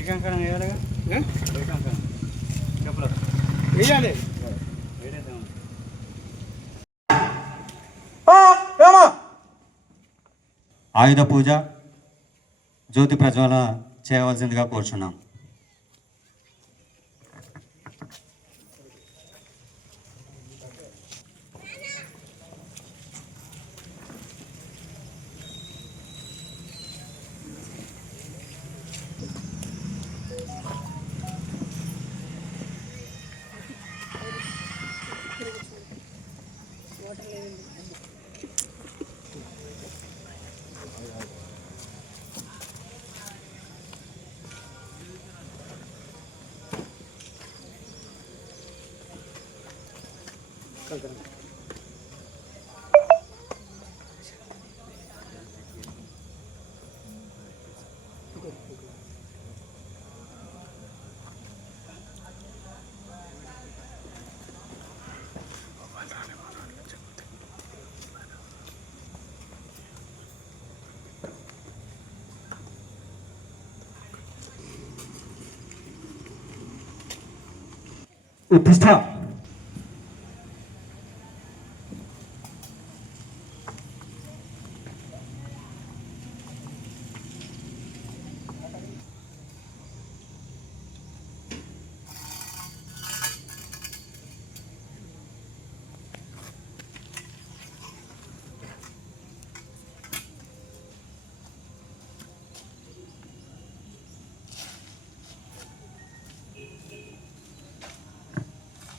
రేఖాంకనం వేయాలిగా? రేఖాంకనం చెప్పలేదు వేయాలి. వేడేద్దాం ఆయుధ పూజ జ్యోతి ప్రజ్వల చేయవలసిందిగా కోరుచున్నాం. 네, 비슷하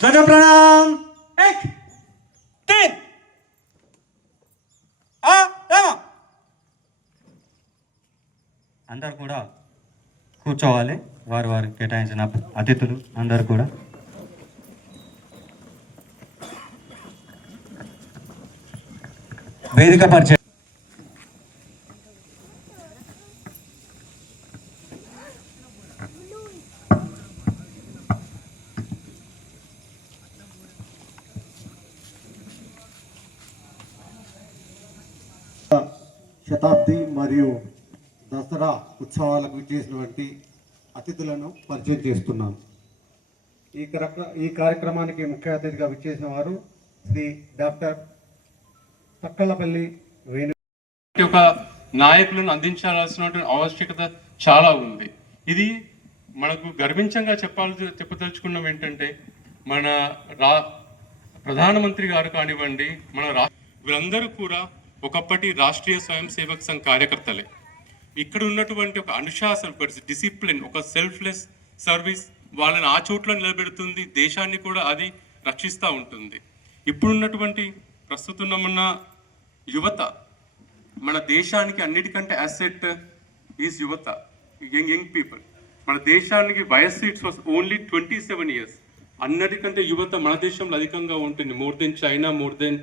ध्वज प्रणाम एक तीन ఆ రామ అందరు కూడా కూర్చోవాలి వారు వారు కేటాయించిన అతిథులు అందరు కూడా వేదిక పరిచయం శతాబ్ది మరియు దసరా ఉత్సవాలకు విచ్చేసినటువంటి అతిథులను పరిచయం చేస్తున్నాను. ఈ ఈ కార్యక్రమానికి ముఖ్య అతిథిగా విచ్చేసిన వారు శ్రీ డాక్టర్ తక్కలపల్లి వేణు ఒక నాయకులను అందించాల్సినటువంటి ఆవశ్యకత చాలా ఉంది. ఇది మనకు గర్వించంగా చెప్పాలి చెప్పదలుచుకున్నాం ఏంటంటే మన రా ప్రధానమంత్రి గారు కానివ్వండి మన రా వీళ్ళందరూ కూడా ఒకప్పటి రాష్ట్రీయ స్వయం సేవక్ సంఘ్ కార్యకర్తలే. ఇక్కడ ఉన్నటువంటి ఒక అనుశాసన ఒక డిసిప్లిన్ ఒక సెల్ఫ్లెస్ సర్వీస్ వాళ్ళని ఆ చోట్ల నిలబెడుతుంది దేశాన్ని కూడా అది రక్షిస్తూ ఉంటుంది. ఇప్పుడున్నటువంటి ప్రస్తుతం ఉన్న యువత మన దేశానికి అన్నిటికంటే అసెట్ ఈజ్ యువత యంగ్ యంగ్ పీపుల్ మన దేశానికి వయస్సు it's was only twenty seven years అన్నిటికంటే యువత మన దేశంలో అధికంగా ఉంటుంది more than China more than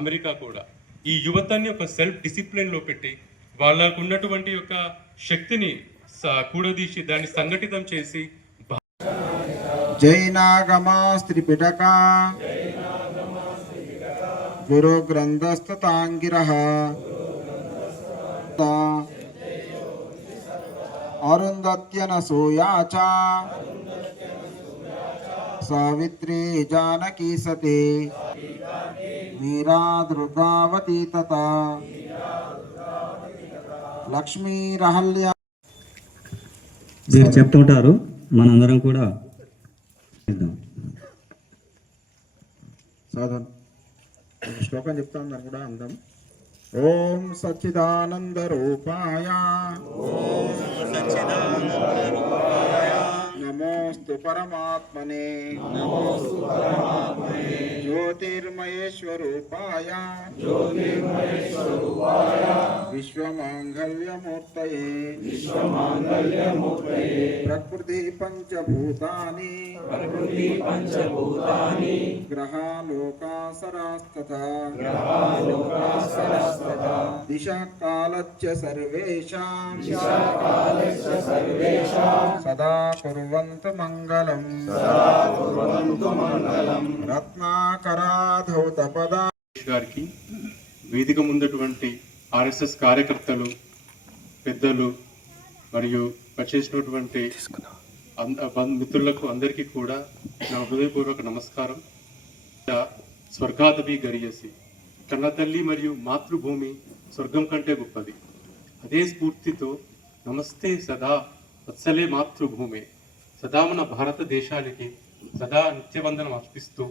America కూడా. ఈ యువతాన్ని ఒక సెల్ఫ్ డిసిప్లిన్లో పెట్టి వాళ్ళకు ఉన్నటువంటి యొక్క శక్తిని స- కూడదీసి దాన్ని సంఘటితం చేసి జైనాగమా స్త్రిపిటక గురు గ్రంథస్థతాంగిర అరుంధత్యనసూయా చ సావిత్రీ జానకీ సతీ. మీరా దుర్గావతీ తత లక్ష్మీరహల్య మీరు చెప్తుంటారు మనందరం కూడా సాధన. ఒక శ్లోకం చెప్తా ఉన్నారు కూడా అందం ఓం సచ్చిదానంద రూపాయ नमोस्तु परमात्मने। नमोस्तु परमात्मने। ज्योतिर्मयेश्वरूपाय ज्योतिर्मयेश्वरूपाय विश्वमांगल्यमूर्तये विश्वमांगल्यमूर्तये प्रकृति पंचभूतानि प्रकृति पंचभूतानि ग्रहालोकासरास्तथा ग्रहालो సర్వేషాం సదా కుర్వంతు మంగళం రత్నాకరాధౌత పదా గారికి వేదిక ముందటువంటి ఆర్ఎస్ఎస్ కార్యకర్తలు పెద్దలు మరియు వచ్చేసినటువంటి మిత్రులకు అందరికీ కూడా నా హృదయపూర్వక నమస్కారం. స్వర్గాదవి గరియసి. కన్నతల్లి మరియు మాతృభూమి స్వర్గం కంటే గొప్పది. అదే స్ఫూర్తితో నమస్తే సదా వత్సలే మాతృభూమి. సదా మన భారతదేశానికి సదా నిత్యవందనం అర్పిస్తూ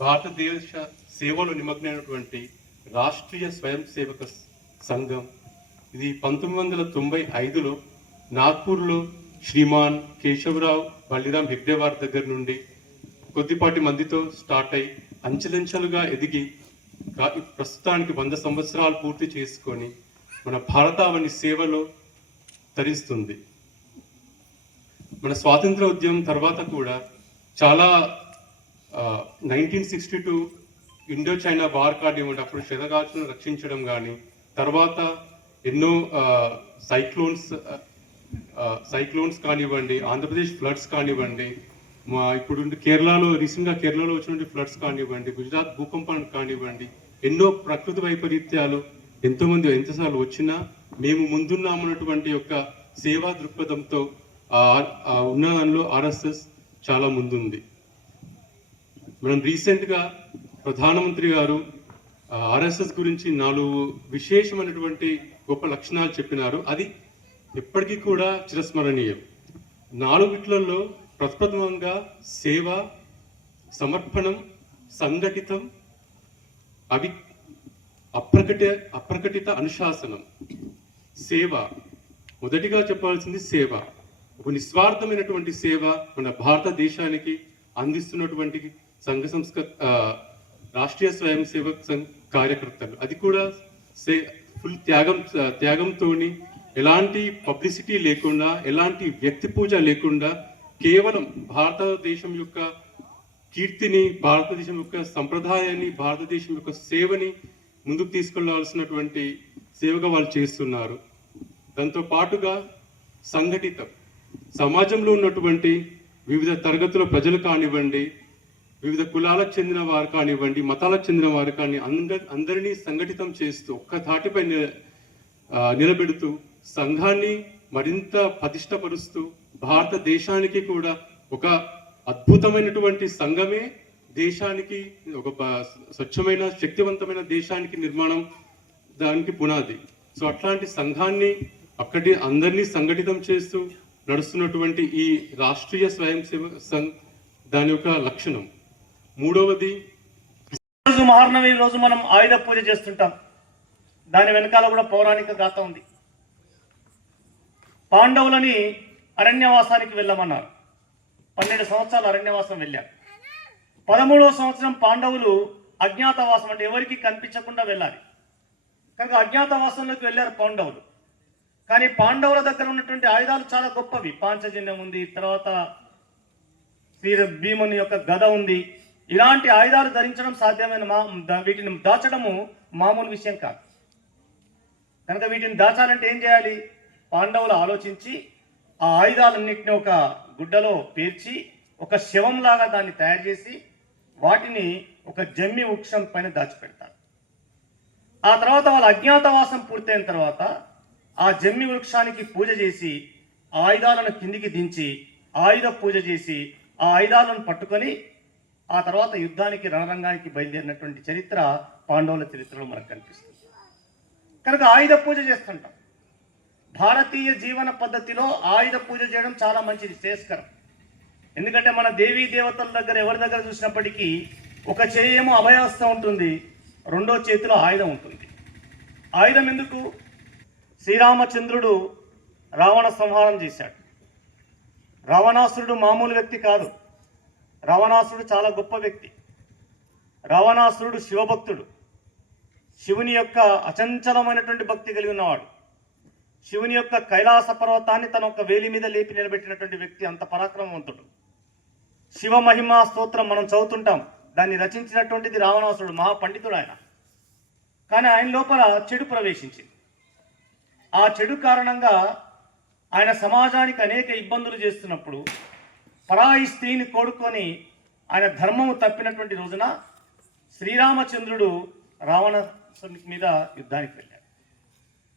భారతదేశ సేవలో నిమగ్నమైనటువంటి రాష్ట్రీయ స్వయం సేవక సంఘం ఇది పంతొమ్మిది వందల తొంభై ఐదులో నాగ్పూర్లో శ్రీమాన్ కేశవరావు బలిరామ్ హెగ్డేవార్ దగ్గర నుండి కొద్దిపాటి మందితో స్టార్ట్ అయి అంచెలంచెలుగా ఎదిగి ప్రస్తుతానికి వంద సంవత్సరాలు పూర్తి చేసుకొని మన భారతావని సేవలో తరిస్తుంది. మన స్వాతంత్ర ఉద్యమం తర్వాత కూడా చాలా nineteen sixty two Indo China war కానివ్వండి అప్పుడు శతగాచులను రక్షించడం కానీ తర్వాత ఎన్నో సైక్లోన్స్ సైక్లోన్స్ కానివ్వండి ఆంధ్రప్రదేశ్ ఫ్లడ్స్ కానివ్వండి మా ఇప్పుడు కేరళలో రీసెంట్గా కేరళలో వచ్చినటువంటి ఫ్లడ్స్ కానివ్వండి గుజరాత్ భూకంపం కానివ్వండి ఎన్నో ప్రకృతి వైపరీత్యాలు ఎంతోమంది ఎంతసార్లు వచ్చినా మేము ముందున్నామన్నటువంటి యొక్క సేవా దృక్పథంతో ఆ- ఆ ఉన్న దానిలో ఆర్ఎస్ఎస్ చాలా ముందుంది. మనం రీసెంట్గా ప్రధానమంత్రి గారు ఆర్ఎస్ఎస్ గురించి నాలుగు విశేషమైనటువంటి గొప్ప లక్షణాలు చెప్పినారు. అది ఎప్పటికీ కూడా చిరస్మరణీయం. నాలుగిట్లలో ప్రప్రథమంగా సేవ సమర్పణం సంఘటితం అవి అప్రకట అప్రకటిత అనుశాసనం. సేవ. మొదటిగా చెప్పాల్సింది సేవ. ఒక నిస్వార్థమైనటువంటి సేవ మన భారతదేశానికి అందిస్తున్నటువంటి సంఘ సంస్క రాష్ట్రీయ స్వయం సేవక్ సంఘ్ కార్యకర్తలు. అది కూడా సే ఫుల్ త్యాగం త్యాగంతోని ఎలాంటి పబ్లిసిటీ లేకుండా ఎలాంటి వ్యక్తి పూజ లేకుండా కేవలం భారతదేశం యొక్క కీర్తిని భారతదేశం యొక్క సంప్రదాయాన్ని భారతదేశం యొక్క సేవని ముందుకు తీసుకెళ్ళాల్సినటువంటి సేవగా వాళ్ళు చేస్తున్నారు. దాంతో పాటుగా సంఘటితం సమాజంలో ఉన్నటువంటి వివిధ తరగతుల ప్రజలు కానివ్వండి వివిధ కులాలకు చెందిన వారు కానివ్వండి మతాలకు చెందిన వారు కానీ అంద అందరినీ సంఘటితం చేస్తూ ఒక్క ధాటిపై నిలబెడుతూ సంఘాన్ని మరింత పతిష్టపరుస్తూ భారతదేశానికి కూడా ఒక అద్భుతమైనటువంటి సంఘమే దేశానికి ఒక స్వచ్ఛమైన శక్తివంతమైన దేశానికి నిర్మాణం దానికి పునాది. సో అట్లాంటి సంఘాన్ని అక్కడి అందరినీ సంఘటితం చేస్తూ నడుస్తున్నటువంటి ఈ రాష్ట్రీయ స్వయం సేవక సంఘ్ దాని యొక్క లక్షణం. మూడవది రోజు మహానవమి రోజు మనం ఆయుధ పూజ చేస్తుంటాం. దాని వెనకాల కూడా పౌరాణిక గాథ ఉంది. పాండవులని అరణ్యవాసానికి వెళ్ళమన్నారు. పన్నెండు సంవత్సరాలు అరణ్యవాసం వెళ్ళారు పదమూడవ సంవత్సరం పాండవులు అజ్ఞాతవాసం అంటే ఎవరికి కనిపించకుండా వెళ్ళాలి. కనుక అజ్ఞాతవాసంలోకి వెళ్ళారు పాండవులు. కానీ పాండవుల దగ్గర ఉన్నటువంటి ఆయుధాలు చాలా గొప్పవి. పాంచజన్యం ఉంది తర్వాత శ్రీ భీముని యొక్క గద ఉంది. ఇలాంటి ఆయుధాలు ధరించడం సాధ్యమైన మా వీటిని దాచడము మామూలు విషయం కాదు. కనుక వీటిని దాచాలంటే ఏం చేయాలి? పాండవులు ఆలోచించి ఆ ఆయుధాలన్నింటినీ ఒక గుడ్డలో పేర్చి ఒక శవంలాగా దాన్ని తయారు చేసి వాటిని ఒక జమ్మి వృక్షం పైన దాచిపెడతారు. ఆ తర్వాత వాళ్ళ అజ్ఞాతవాసం పూర్తయిన తర్వాత ఆ జమ్మి వృక్షానికి పూజ చేసి ఆయుధాలను కిందికి దించి ఆయుధ పూజ చేసి ఆ ఆయుధాలను పట్టుకొని ఆ తర్వాత యుద్ధానికి రణరంగానికి బయలుదేరినటువంటి చరిత్ర పాండవుల చరిత్రలో మనకు కనిపిస్తుంది. కనుక ఆయుధ పూజ చేస్తుంటాం. భారతీయ జీవన పద్ధతిలో ఆయుధ పూజ చేయడం చాలా మంచిది శ్రేయస్కరం ఎందుకంటే మన దేవీ దేవతల దగ్గర ఎవరి దగ్గర చూసినప్పటికీ ఒక చేయేమో అభయహస్త ఉంటుంది రెండో చేతిలో ఆయుధం ఉంటుంది. ఆయుధం ఎందుకు? శ్రీరామచంద్రుడు రావణ సంహారం చేశాడు. రావణాసురుడు మామూలు వ్యక్తి కాదు. రావణాసురుడు చాలా గొప్ప వ్యక్తి. రావణాసురుడు శివభక్తుడు. శివుని యొక్క అచంచలమైనటువంటి భక్తి కలిగి ఉన్నవాడు. శివుని యొక్క కైలాస పర్వతాన్ని తన యొక్క వేలి మీద లేపి నిలబెట్టినటువంటి వ్యక్తి అంత పరాక్రమవంతుడు. శివ మహిమా స్తోత్రం మనం చదువుతుంటాం. దాన్ని రచించినటువంటిది రావణాసురుడు మహాపండితుడు ఆయన. కానీ ఆయన లోపల చెడు ప్రవేశించింది. ఆ చెడు కారణంగా ఆయన సమాజానికి అనేక ఇబ్బందులు చేస్తున్నప్పుడు పరాయి స్త్రీని కోడుకొని ఆయన ధర్మము తప్పినటువంటి రోజున శ్రీరామచంద్రుడు రావణ మీద యుద్ధానికి వెళ్ళాడు.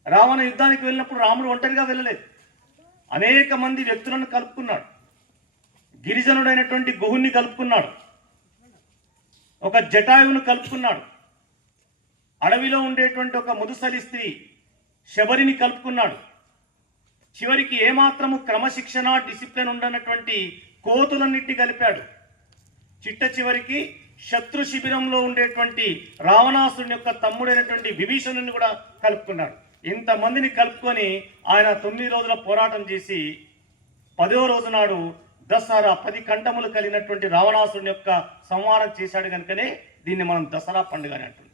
రావణ యుద్ధానికి వెళ్ళినప్పుడు రాముడు ఒంటరిగా వెళ్ళలేదు. అనేక మంది వ్యక్తులను కలుపుకున్నాడు. గిరిజనుడైనటువంటి గుహుణ్ణి కలుపుకున్నాడు. ఒక జటాయువును కలుపుకున్నాడు. అడవిలో ఉండేటువంటి ఒక ముదుసలి స్త్రీ శబరిని కలుపుకున్నాడు. చివరికి ఏమాత్రము క్రమశిక్షణ డిసిప్లిన్ ఉండనటువంటి కోతులన్నిటి కలిపాడు. చిట్ట చివరికి శత్రు శిబిరంలో ఉండేటువంటి రావణాసురుని యొక్క తమ్ముడైనటువంటి విభీషణుని కూడా కలుపుకున్నాడు. ఇంతమందిని కలుపుకొని ఆయన తొమ్మిది రోజుల పోరాటం చేసి పదో రోజు నాడు దసరా పది కంఠములు కలిగినటువంటి రావణాసురుని యొక్క సంహారం చేశాడు కనుకనే దీన్ని మనం దసరా పండుగ అని అంటున్నాం.